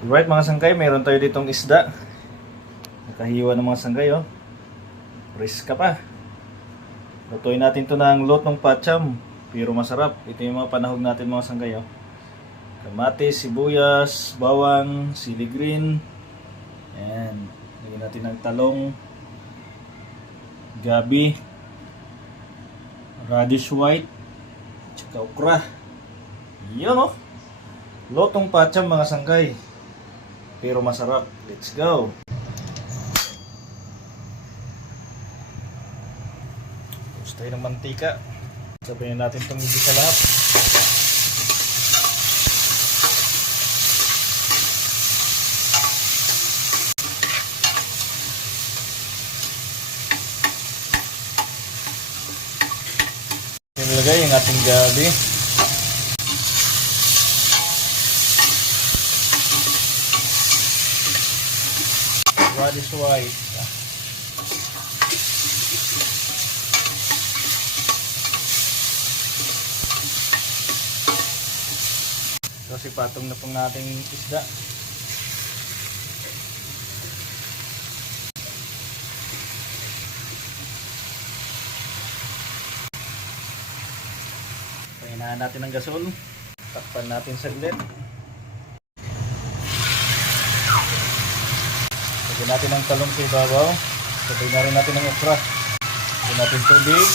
Right mga sanggay, mayroon tayo ditong isda. Nakahiwa ng mga sanggay oh. Fresh ka pa. Lutuin natin to ng lotong patcham. Pero masarap. Ito yung mga panahog natin mga sanggay oh. Kamatis, sibuyas, bawang, sili green. Ayan. Lagyan natin ng talong, gabi, radish white, tsaka okra. Yun oh. Lotong patcham mga sanggay. Pero masarap. Let's go. Tapos tayo ng mantika. Sabayin natin itong hindi sa lahat. Nilagay yung ating gabi. Radish white. So ipatong na pong nating isda. Pahinaan natin ang gasol. Takpan natin saglit. Lagyan natin ang talong sa ibabaw. Sabay na rin natin ang okra. Lagyan natin tubig.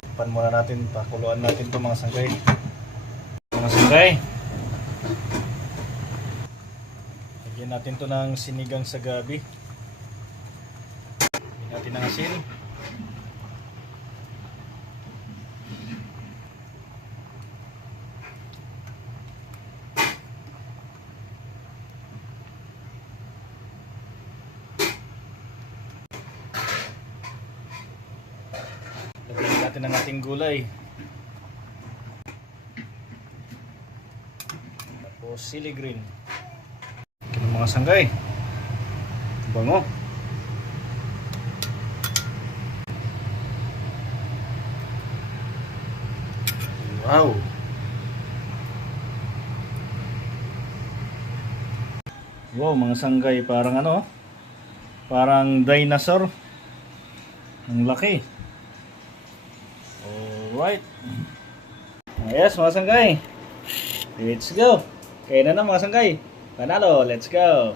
Takpan muna natin. Pakuluan natin ito mga sanggay. Mga sanggay. Lagyan natin ito ng sinigang sa gabi. Lagyan natin ang asin. Lagyan natin ang ating gulay. Tapos sili green. Ito mga sanggay. Bango. Wow. Wow mga sanggay, parang ano? Parang dinosaur. Ang laki. Alright. Yes mga sanggay. Let's go. Kaya na mga sanggay. Panalo. Let's go.